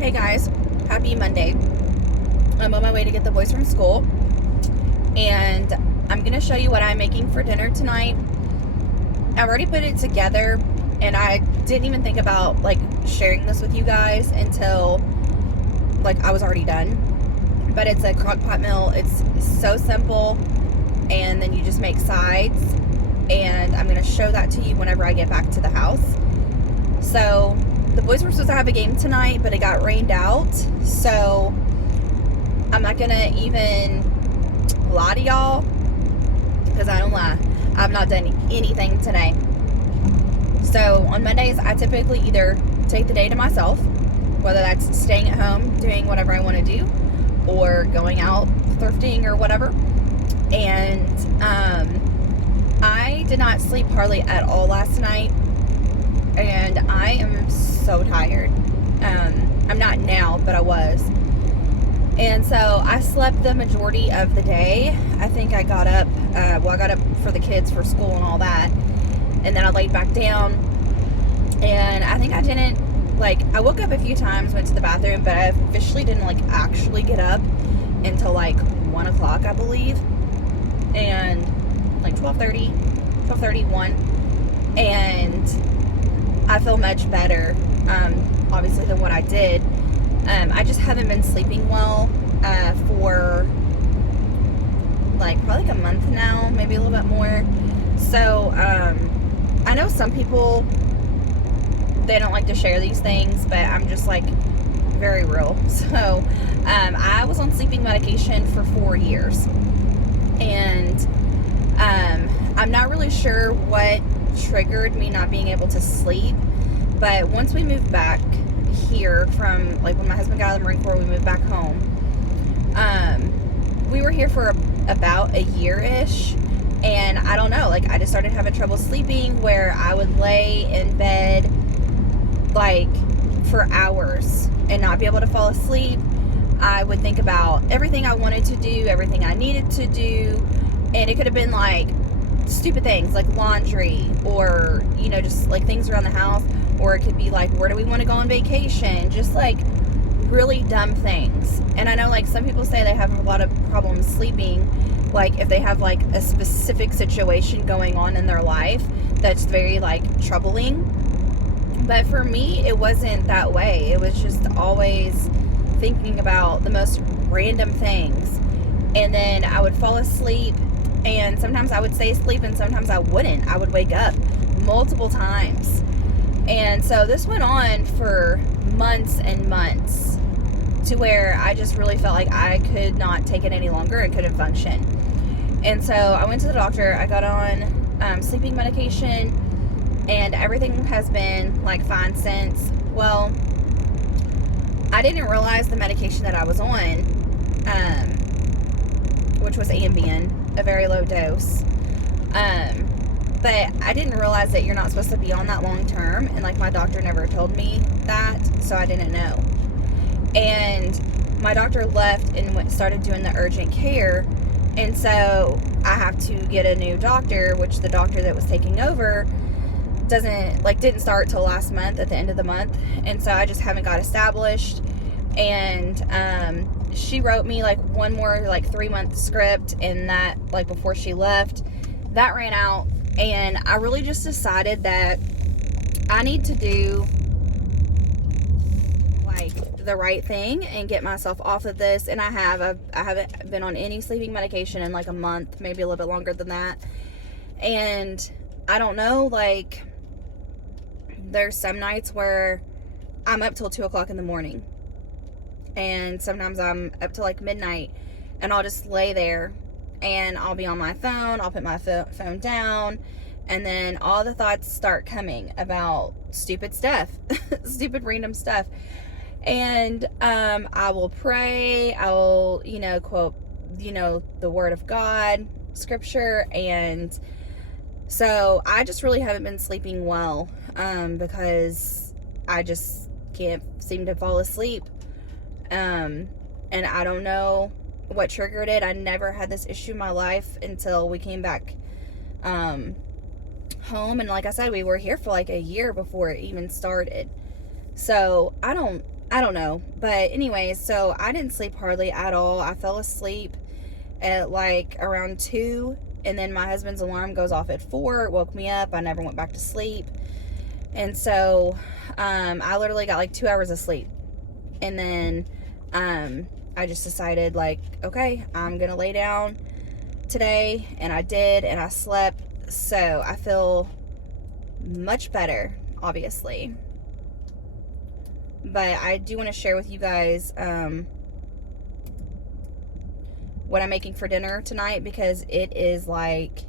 Hey guys, happy Monday. I'm on my way to get the boys from school, and I'm going to show you what I'm making for dinner tonight. I've already put it together, and I didn't even think about sharing this with you guys until I was already done. But it's a crockpot meal. It's so simple, and then you just make sides, and I'm going to show that to you whenever I get back to the house. So the boys were supposed to have a game tonight, but it got rained out, so I'm not gonna even lie to y'all, because I don't lie. I've not done anything today. So on Mondays, I typically either take the day to myself, whether that's staying at home, doing whatever I want to do, or going out thrifting or whatever. And I did not sleep hardly at all last night, and I am so tired. I'm not now, but I was. And so I slept the majority of the day. I think I got up, I got up for the kids for school and all that, and then I laid back down, and I think I didn't, I woke up a few times, went to the bathroom, but I officially didn't, actually get up until, 1 o'clock, I believe, and, 12:30, 1, and I feel much better, obviously, than what I did. I just haven't been sleeping well for probably a month now, maybe a little bit more. So I know some people, they don't like to share these things, but I'm just very real. So I was on sleeping medication for 4 years, and I'm not really sure what triggered me not being able to sleep, but once we moved back here from when my husband got out of the Marine Corps, we moved back home. We were here for about a year-ish, and I don't know, I just started having trouble sleeping, where I would lay in bed for hours and not be able to fall asleep. I would think about everything I wanted to do, everything I needed to do, and it could have been stupid things like laundry, or just things around the house, or it could be where do we want to go on vacation, just really dumb things. And I know some people say they have a lot of problems sleeping, if they have a specific situation going on in their life that's very troubling. But for me, it wasn't that way. It was just always thinking about the most random things, and then I would fall asleep, and sometimes I would stay asleep, and sometimes I wouldn't. I would wake up multiple times. And so this went on for months and months, to where I just really felt like I could not take it any longer and couldn't function. And so I went to the doctor. I got on sleeping medication, and everything has been fine since. Well, I didn't realize the medication that I was on, which was Ambien, a very low dose. But I didn't realize that you're not supposed to be on that long term, and my doctor never told me that, so I didn't know. And my doctor left and started doing the urgent care, and so I have to get a new doctor, which the doctor that was taking over didn't start till last month, at the end of the month, and so I just haven't got established. And she wrote me one more 3-month script, and that before she left, that ran out. And I really just decided that I need to do the right thing and get myself off of this. And I haven't been on any sleeping medication in a month, maybe a little bit longer than that. And I don't know, there's some nights where I'm up till 2 o'clock in the morning, and sometimes I'm up till midnight, and I'll just lay there and I'll be on my phone. I'll put my phone down, and then all the thoughts start coming about stupid stuff, stupid random stuff. And I will pray. I will, quote, the word of God, scripture. And so I just really haven't been sleeping well, because I just can't seem to fall asleep. And I don't know what triggered it. I never had this issue in my life until we came back home. And like I said, we were here for a year before it even started. So I don't I don't know. But anyways, so I didn't sleep hardly at all. I fell asleep at like around 2, and then my husband's alarm goes off at 4. It woke me up. I never went back to sleep. And so I literally got like 2 hours of sleep. And then I just decided, like, okay, I'm gonna lay down today, and I did, and I slept. So I feel much better, obviously. But I do want to share with you guys what I'm making for dinner tonight, because it is like,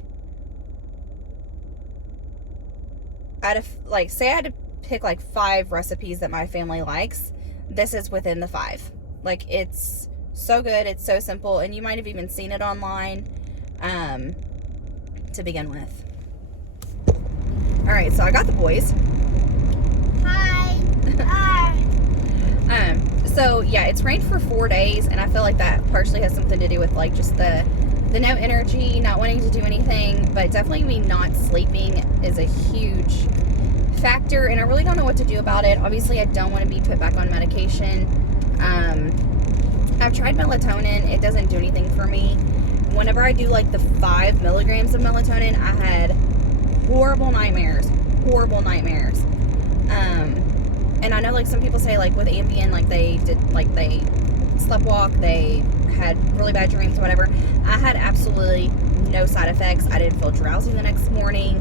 say I had to pick like 5 recipes that my family likes. This is within the 5. Like, it's so good, it's so simple, and you might have even seen it online to begin with. All right, so I got the boys. Hi. Hi. So yeah, it's rained for 4 days, and I feel like that partially has something to do with like just the no energy, not wanting to do anything, but definitely me not sleeping is a huge factor, and I really don't know what to do about it. Obviously, I don't want to be put back on medication. I've tried melatonin. It doesn't do anything for me. Whenever I do like the 5 milligrams of melatonin, I had horrible nightmares. And I know like some people say like with Ambien, like they sleptwalk, they had really bad dreams, whatever. I had absolutely no side effects. I didn't feel drowsy the next morning,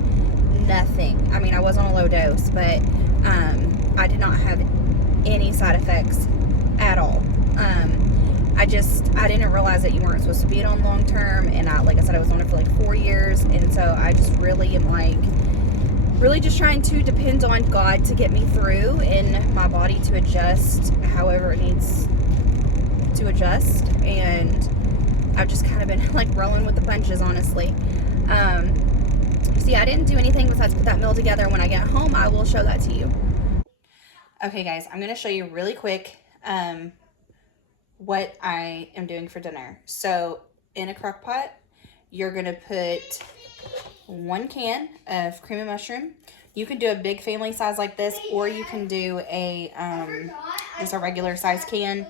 nothing. I mean, I was on a low dose, but I did not have any side effects at all. I didn't realize that you weren't supposed to be on long term, and like I said, I was on it for like 4 years, and so I just really am like just trying to depend on God to get me through, and my body to adjust however it needs to adjust. And I've just kind of been like rolling with the punches, honestly. So yeah, I didn't do anything besides put that meal together. When I get home, I will show that to you. Okay guys, I'm going to show you really quick what I am doing for dinner. So in a crock pot, you're going to put 1 can of cream of mushroom. You can do a big family size like this, or you can do a just a regular size can.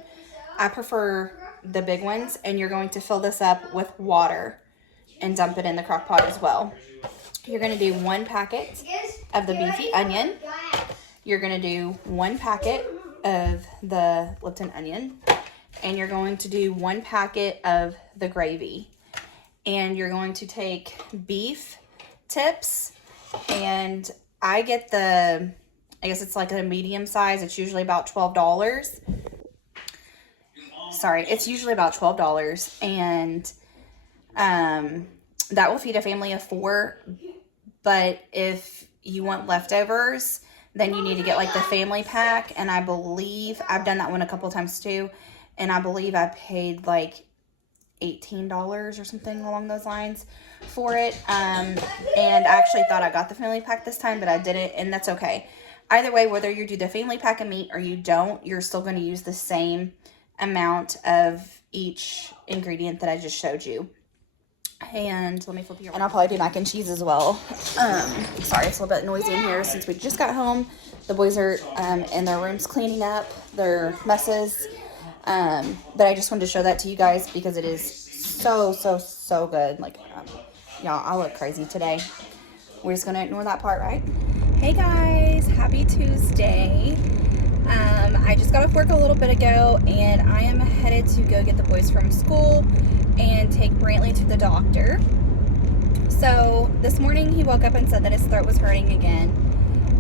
I prefer the big ones, and you're going to fill this up with water and dump it in the crock pot as well. You're going to do 1 packet of the beefy onion. You're going to do 1 packet of the Lipton onion, and you're going to do 1 packet of the gravy. And you're going to take beef tips, and I get I guess it's like a medium size. It's usually about $12. Sorry, it's usually about $12, and that will feed a family of 4. But if you want leftovers, then you need to get like the family pack, and I believe I've done that one a couple of times too, and I believe I paid like $18 or something along those lines for it. And I actually thought I got the family pack this time, but I didn't, and that's okay. Either way, whether you do the family pack of meat or you don't, you're still going to use the same amount of each ingredient that I just showed you. And let me flip you. And I'll probably do mac and cheese as well. Sorry, it's a little bit noisy in here since we just got home. The boys are in their rooms cleaning up their messes. But I just wanted to show that to you guys because it is so good. Like, y'all, I look crazy today. We're just gonna ignore that part, right? Hey guys, happy Tuesday. I just got off work a little bit ago, and I am headed to go get the boys from school and take Brantley to the doctor. So this morning he woke up and said that his throat was hurting again,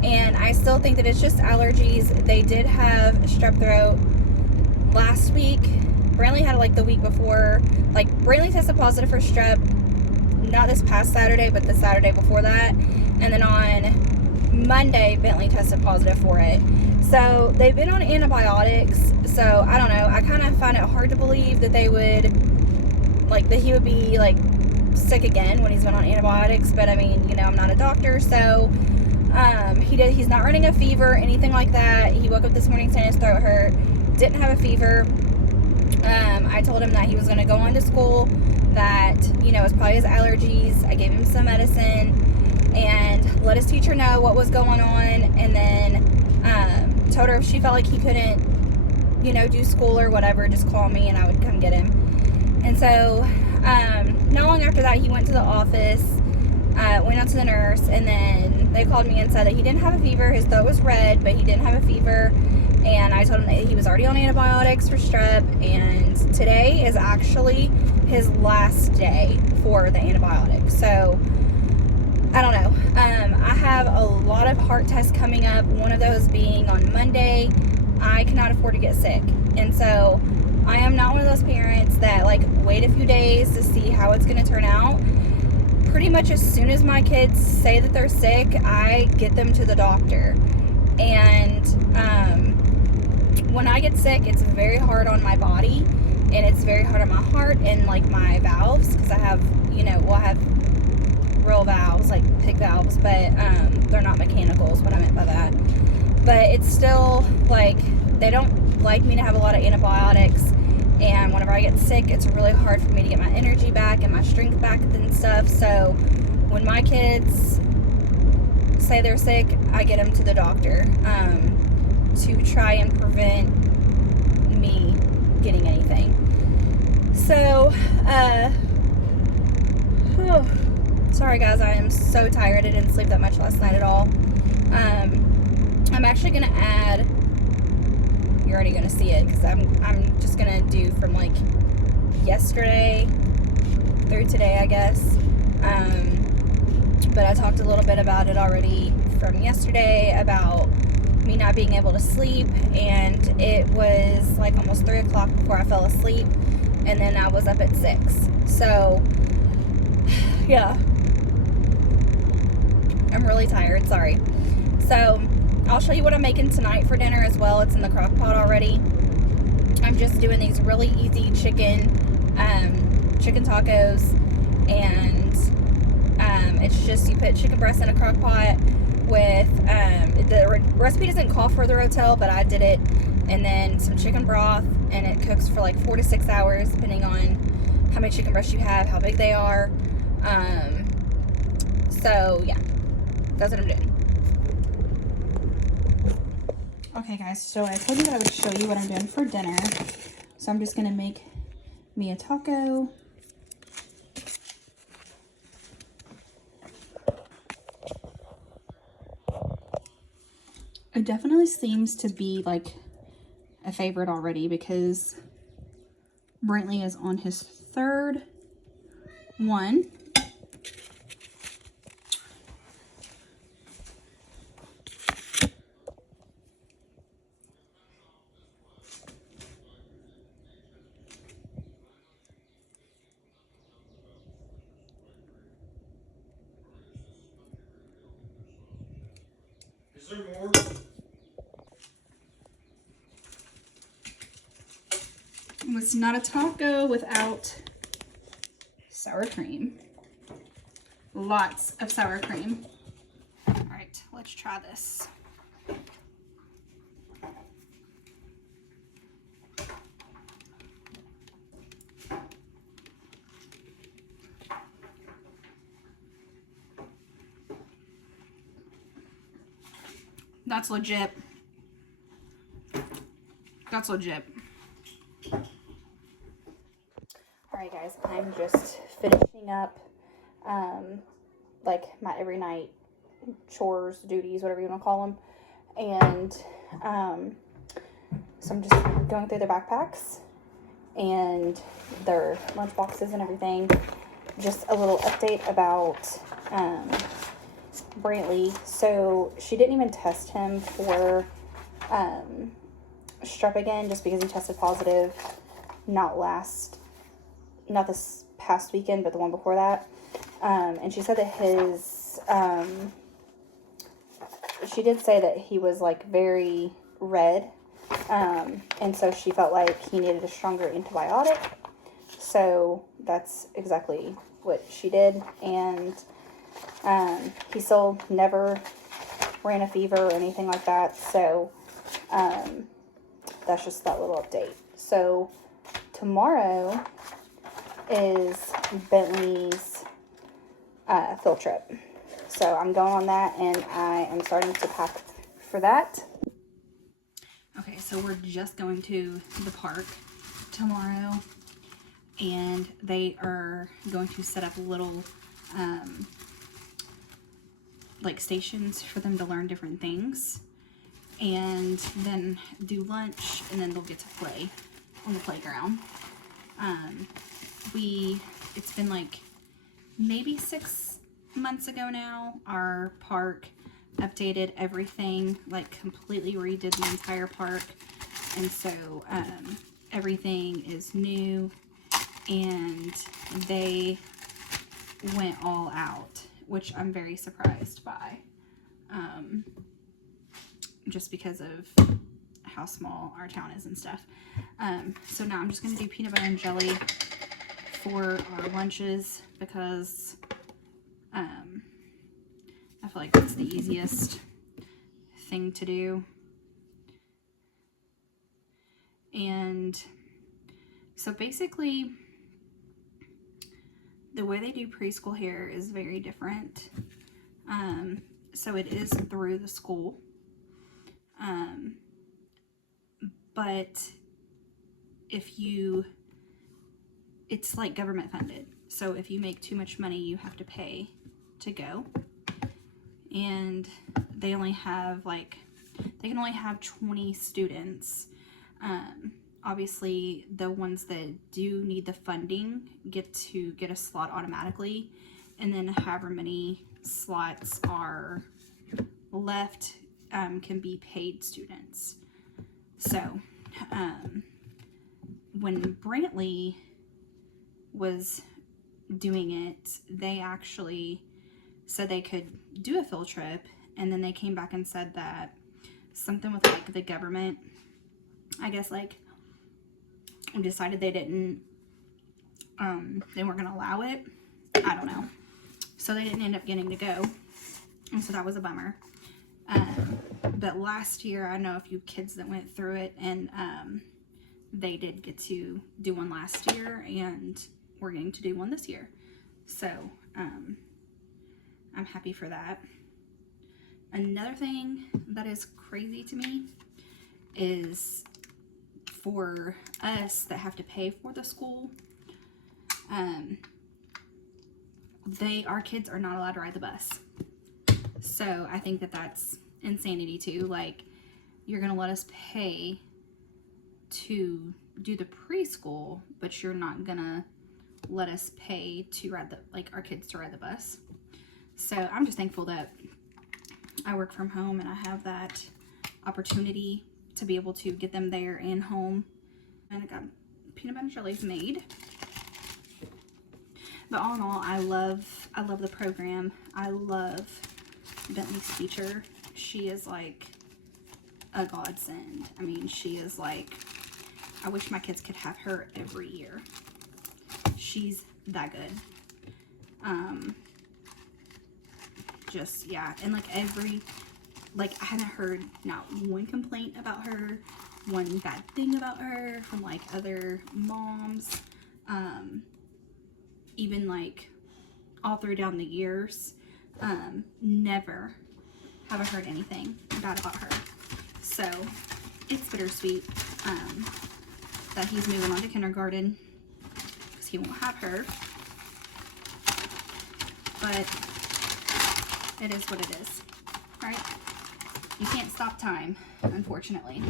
and I still think that it's just allergies. They did have strep throat last week. Brantley had it like the week before. Like, Brantley tested positive for strep, not this past Saturday, but the Saturday before that. And then on Monday, Bentley tested positive for it. So they've been on antibiotics. So I don't know. I kind of find it hard to believe that they would, like, that he would be like sick again when he's been on antibiotics. But I mean, you know, I'm not a doctor, so he's not running a fever, anything like that. He woke up this morning saying his throat hurt. Didn't have a fever. I told him that he was going to go on to school, that, you know, it's probably his allergies. I gave him some medicine and let his teacher know what was going on, and then told her if she felt like he couldn't you know, do school or whatever, just call me and I would come get him. And so, not long after that, he went to the office, went out to the nurse, and then they called me and said that he didn't have a fever. His throat was red, but he didn't have a fever. And I told him that he was already on antibiotics for strep, and today is actually his last day for the antibiotics. So, I don't know. I have a lot of heart tests coming up, one of those being on Monday. I cannot afford to get sick. And so, I am not one of those parents that, like, wait a few days to see how it's going to turn out. Pretty much as soon as my kids say that they're sick, I get them to the doctor. And, when I get sick, it's very hard on my body, and it's very hard on my heart and, like, my valves, because I have, you know, well, I have real valves, like pig valves, but they're not mechanical is what I meant by that. But it's still, like, they don't like me to have a lot of antibiotics, and whenever I get sick, it's really hard for me to get my energy back and my strength back and stuff. So when my kids say they're sick, I get them to the doctor, to try and prevent me getting anything. So, sorry guys, I am so tired. I didn't sleep that much last night at all. I'm actually gonna add, you're already gonna see it, because I'm just gonna do from like yesterday through today, I guess. But I talked a little bit about it already from yesterday, about me not being able to sleep, and it was like almost 3 o'clock before I fell asleep, and then I was up at 6. So yeah, I'm really tired, sorry. So I'll show you what I'm making tonight for dinner as well. It's in the crock pot already. I'm just doing these really easy chicken tacos, and it's just, you put chicken breast in a crock pot with, the recipe doesn't call for the rotel, but I did it, and then some chicken broth, and it cooks for like 4 to 6 hours, depending on how many chicken breasts you have, how big they are. So yeah, that's what I'm doing. Okay guys, so I told you that I would show you what I'm doing for dinner. So I'm just gonna make me a taco. It definitely seems to be like a favorite already, because Brantley is on his 3rd one. Is there more? It's not a taco without sour cream. Lots of sour cream. All right, let's try this. That's legit. That's legit. Alright guys, I'm just finishing up like my every night chores, duties, whatever you want to call them. And so I'm just going through their backpacks and their lunch boxes and everything. Just a little update about Brantley. So she didn't even test him for strep again, just because he tested positive not this past weekend, but the one before that. And she said that his she did say that he was like very red, and so she felt like he needed a stronger antibiotic. So that's exactly what she did. And he still never ran a fever or anything like that. So that's just that little update. So tomorrow is Bentley's field trip. So I'm going on that, and I am starting to pack for that. Okay, So we're just going to the park tomorrow, and they are going to set up little like stations for them to learn different things, and then do lunch, and then they'll get to play on the playground. It's been like maybe 6 months ago now, our park updated everything, like completely redid the entire park, and so everything is new, and they went all out, which I'm very surprised by, just because of how small our town is and stuff. So now I'm just going to do peanut butter and jelly for our lunches, because I feel like that's the easiest thing to do. And so basically, the way they do preschool here is very different. So it is through the school, but it's like government funded. So if you make too much money, you have to pay to go. And they only have they can only have 20 students. Obviously, the ones that do need the funding get to get a slot automatically, and then however many slots are left can be paid students. So when Brantley was doing it, they actually said they could do a field trip, and then they came back and said that something with like the government, I guess, like decided they weren't gonna allow it. I don't know. So they didn't end up getting to go, and so that was a bummer. But last year, I know a few kids that went through it, and they did get to do one last year, and we're getting to do one this year. So I'm happy for that. Another thing that is crazy to me is for us that have to pay for the school, our kids are not allowed to ride the bus. So I think that that's insanity too. Like, you're gonna let us pay to do the preschool, but you're not gonna let us pay to ride our kids to ride the bus. So I'm just thankful that I work from home and I have that opportunity to be able to get them there and home. And I got peanut butter and jelly made. But all in all, I love the program. I love Bentley's teacher. She is like a godsend. I mean, she is like, I wish my kids could have her every year. She's that good. Just, yeah. And like I haven't heard not one complaint about her, one bad thing about her from like other moms. Even like all through down the years, never have I heard anything bad about her. So it's bittersweet that he's moving on to kindergarten, because he won't have her. But it is what it is, right? You can't stop time, unfortunately.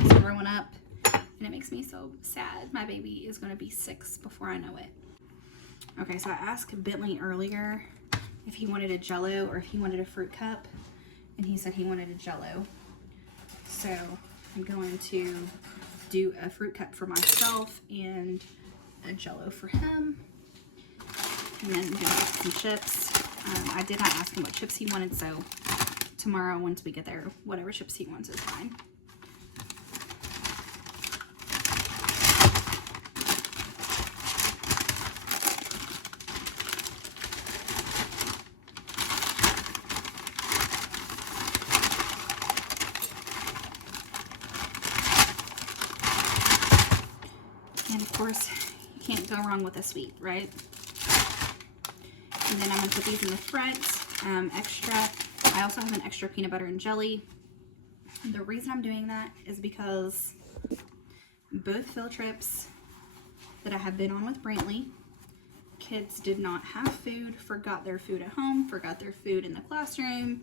He's growing up, and it makes me so sad. My baby is going to be 6 before I know it. Okay, so I asked Bentley earlier if he wanted a Jell-O or if he wanted a fruit cup, and he said he wanted a Jell-O. So I'm going to do a fruit cup for myself and a Jell-O for him, and then get some chips. I did not ask him what chips he wanted, so tomorrow, once we get there, whatever chips he wants is fine. And of course, you can't go wrong with a sweet, right? And then I'm going to put these in the front, extra. I also have an extra peanut butter and jelly The reason I'm doing that is because both field trips that I have been on with Brantley, kids did not have food, forgot their food at home, forgot their food in the classroom,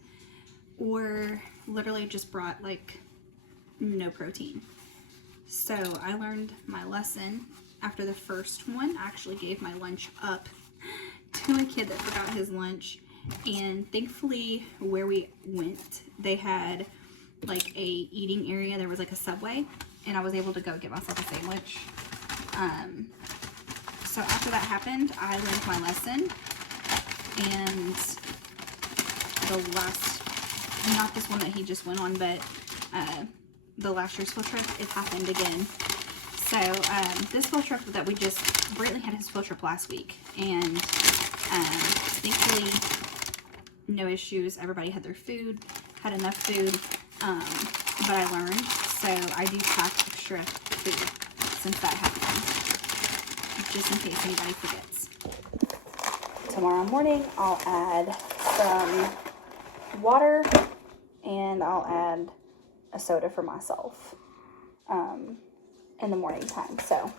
or literally just brought like no protein. So I learned my lesson after the first one. I actually gave my lunch up to a kid that forgot his lunch, and thankfully where we went, they had like a eating area. There was like a Subway, and I was able to go get myself a sandwich. So after that happened, I learned my lesson, and the last, not this one that he just went on, but the last year's field trip, it happened again. So this field trip that we just, Brantley had his field trip last week, and thankfully no issues. Everybody had their food, had enough food, but I learned, so I do pack extra food since that happened, just in case anybody forgets. Tomorrow morning, I'll add some water, and I'll add a soda for myself in the morning time. So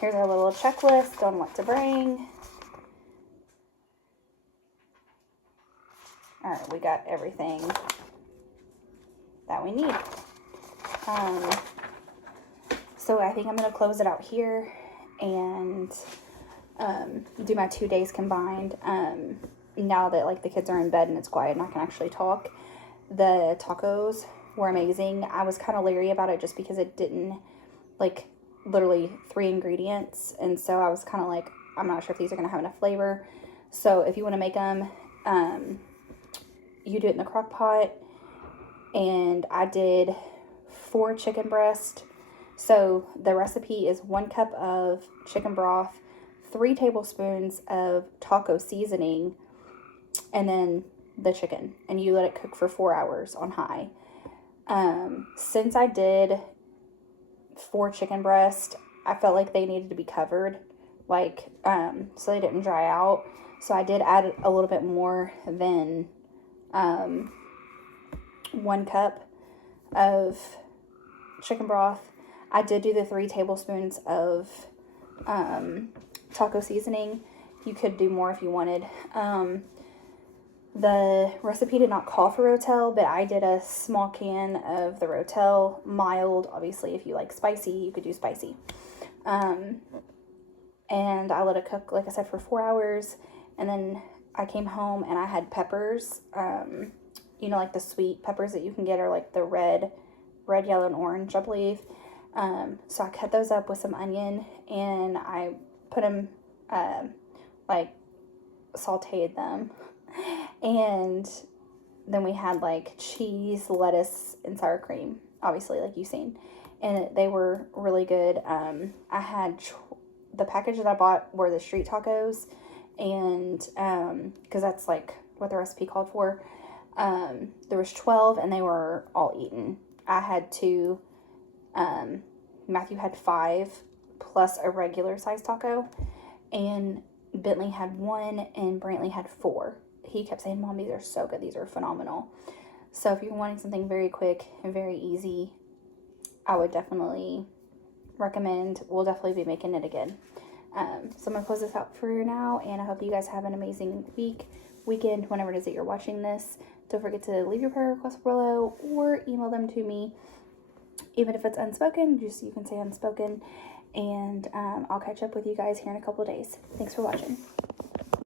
here's our little checklist on what to bring. All right, we got everything that we need. So I think I'm going to close it out here and do my 2 days combined. Now that like the kids are in bed and it's quiet and I can actually talk. The tacos were amazing. I was kind of leery about it just because it didn't, like, literally 3 ingredients, and so I was kind of like, I'm not sure if these are going to have enough flavor. So if you want to make them, you do it in the crock pot, and I did 4 chicken breast. So the recipe is 1 cup of chicken broth, 3 tablespoons of taco seasoning, and then the chicken, and you let it cook for 4 hours on high. Since I did 4 chicken breast, I felt like they needed to be covered, like, so they didn't dry out. So I did add a little bit more than 1 cup of chicken broth. I did do the 3 tablespoons of taco seasoning. You could do more if you wanted. The recipe did not call for Rotel, but I did a small can of the Rotel, mild. Obviously, if you like spicy, you could do spicy. And I let it cook, like I said, for 4 hours. And then I came home and I had peppers. You know, like the sweet peppers that you can get are like the red, yellow, and orange, I believe. So I cut those up with some onion, and I put them, like, sauteed them. And then we had like cheese, lettuce, and sour cream, obviously, like you've seen, and they were really good. I had the package that I bought were the street tacos, and because that's like what the recipe called for. There was 12, and they were all eaten. I had 2, Matthew had 5 plus a regular size taco, and Bentley had 1, and Brantley had 4. He kept saying, Mom, these are so good. These are phenomenal. So if you're wanting something very quick and very easy, I would definitely recommend. We'll definitely be making it again. So I'm going to close this out for now, and I hope you guys have an amazing weekend, whenever it is that you're watching this. Don't forget to leave your prayer requests below or email them to me. Even if it's unspoken, just you can say unspoken. And I'll catch up with you guys here in a couple of days. Thanks for watching.